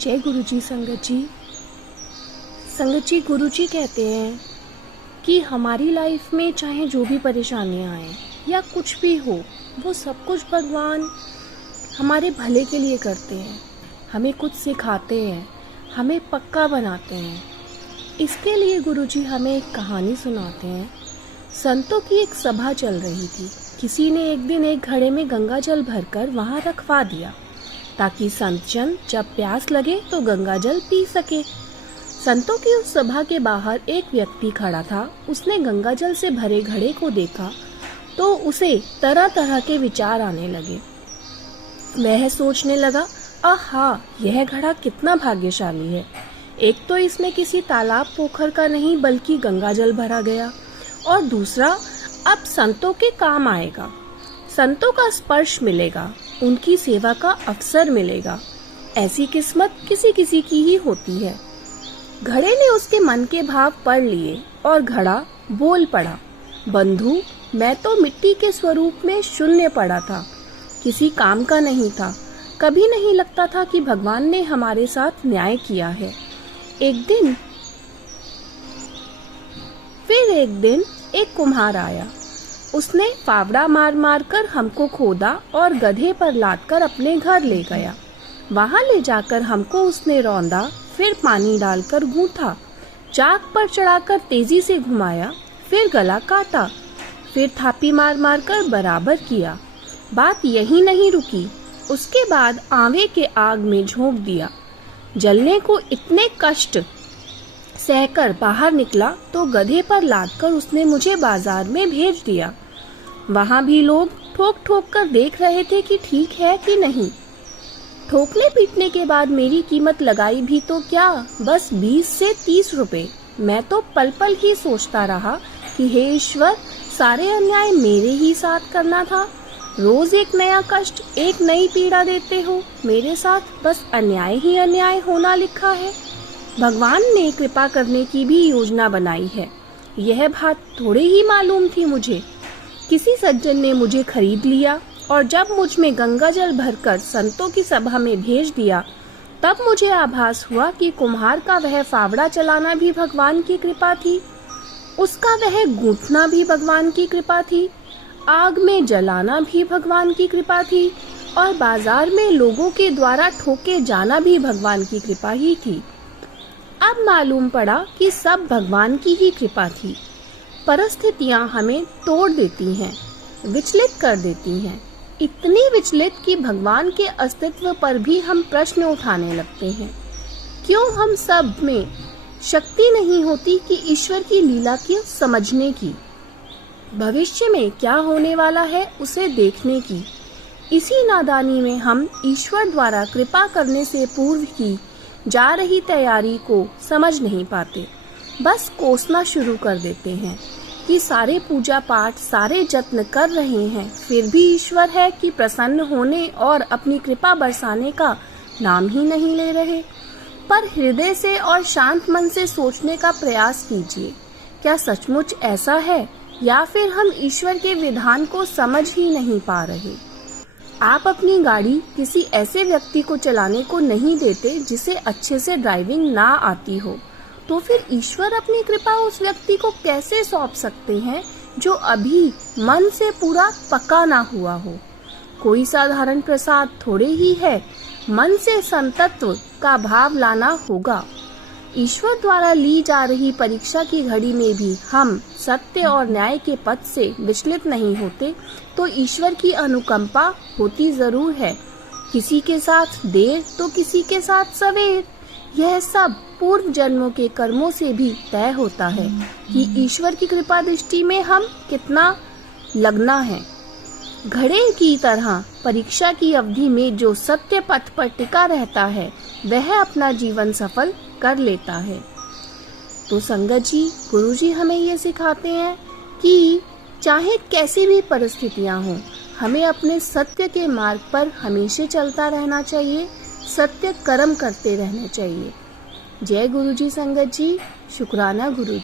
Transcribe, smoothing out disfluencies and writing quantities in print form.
जय गुरु जी। संगत जी गुरु जी कहते हैं कि हमारी लाइफ में चाहे जो भी परेशानियां आए या कुछ भी हो, वो सब कुछ भगवान हमारे भले के लिए करते हैं। हमें कुछ सिखाते हैं, हमें पक्का बनाते हैं। इसके लिए गुरु जी हमें एक कहानी सुनाते हैं। संतों की एक सभा चल रही थी। किसी ने एक दिन एक घड़े में गंगा जल भरकर वहां रखवा दिया ताकि संत जन जब प्यास लगे तो गंगा जल पी सके। संतों की उस सभा के बाहर एक व्यक्ति खड़ा था। उसने गंगा जल से भरे घड़े को देखा तो उसे तरह तरह के विचार आने लगे। वह सोचने लगा, आहा, यह घड़ा कितना भाग्यशाली है। एक तो इसमें किसी तालाब पोखर का नहीं बल्कि गंगा जल भरा गया, और दूसरा अब संतों के काम आएगा। संतों का स्पर्श मिलेगा, उनकी सेवा का अवसर मिलेगा। ऐसी किस्मत किसी किसी की ही होती है। घड़े ने उसके मन के भाव पढ़ लिए और घड़ा बोल पड़ा, बंधु, मैं तो मिट्टी के स्वरूप में शून्य पड़ा था, किसी काम का नहीं था। कभी नहीं लगता था कि भगवान ने हमारे साथ न्याय किया है। एक दिन एक कुम्हार आया। उसने फावड़ा मार मार कर हमको खोदा और गधे पर लाद कर अपने घर ले गया। वहां ले जाकर हमको उसने रौंदा, फिर पानी डालकर गूंथा, चाक पर चढ़ाकर तेजी से घुमाया, फिर गला काटा, फिर थापी मार मार कर बराबर किया। बात यही नहीं रुकी, उसके बाद आवे के आग में झोंक दिया। जलने को इतने कष्ट सहकर बाहर निकला तो गधे पर लादकर उसने मुझे बाजार में भेज दिया। वहां भी लोग ठोक ठोक कर देख रहे थे कि ठीक है कि नहीं। ठोकने पीटने के बाद मेरी कीमत लगाई भी तो क्या, बस 20 से 30 रुपए। मैं तो पल पल ही सोचता रहा कि हे ईश्वर, सारे अन्याय मेरे ही साथ करना था। रोज एक नया कष्ट, एक नई पीड़ा देते हो। मेरे साथ बस अन्याय ही अन्याय होना लिखा है। भगवान ने कृपा करने की भी योजना बनाई है। यह बात थोड़े ही मालूम थी मुझे। किसी सज्जन ने मुझे खरीद लिया और जब मुझ में गंगा जल भरकर संतों की सभा में भेज दिया, तब मुझे आभास हुआ कि कुम्हार का वह फावड़ा चलाना भी भगवान की कृपा थी, उसका वह गूंथना भी भगवान की कृपा थी, आग में जलाना भी भगवान की कृपा थी, और बाजार में लोगों के द्वारा ठोके जाना भी भगवान की कृपा ही थी। अब मालूम पड़ा कि सब भगवान की ही कृपा थी। परिस्थितियां हमें तोड़ देती हैं, विचलित कर देती हैं, इतनी विचलित कि भगवान के अस्तित्व पर भी हम प्रश्न उठाने लगते हैं। क्यों हम सब में शक्ति नहीं होती कि ईश्वर की लीला की समझने की, भविष्य में क्या होने वाला है उसे देखने की। इसी नादानी में हम ईश्वर द्वारा कृपा करने से पूर्व की जा रही तैयारी को समझ नहीं पाते। बस कोसना शुरू कर देते हैं कि सारे पूजा पाठ, सारे जत्न कर रहे हैं, फिर भी ईश्वर है कि प्रसन्न होने और अपनी कृपा बरसाने का नाम ही नहीं ले रहे। पर हृदय से और शांत मन से सोचने का प्रयास कीजिए, क्या सचमुच ऐसा है या फिर हम ईश्वर के विधान को समझ ही नहीं पा रहे। आप अपनी गाड़ी किसी ऐसे व्यक्ति को चलाने को नहीं देते जिसे अच्छे से ड्राइविंग ना आती हो, तो फिर ईश्वर अपनी कृपा उस व्यक्ति को कैसे सौंप सकते हैं जो अभी मन से पूरा पका ना हुआ हो। कोई साधारण प्रसाद थोड़े ही है, मन से संतत्व का भाव लाना होगा। ईश्वर द्वारा ली जा रही परीक्षा की घड़ी में भी हम सत्य और न्याय के पथ से विचलित नहीं होते तो ईश्वर की अनुकंपा होती जरूर है। किसी के साथ देर तो किसी के साथ सवेर। यह सब पूर्व जन्मों के कर्मों से भी तय होता है कि ईश्वर की कृपा दृष्टि में हम कितना लगना है। घड़े की तरह परीक्षा की अवधि में जो सत्य पथ पर टिका रहता है वह अपना जीवन सफल कर लेता है। तो संगत जी, गुरु जी हमें ये सिखाते हैं कि चाहे कैसी भी परिस्थितियां हों, हमें अपने सत्य के मार्ग पर हमेशा चलता रहना चाहिए, सत्य कर्म करते रहना चाहिए। जय गुरु जी। संगत जी, शुक्राना गुरु।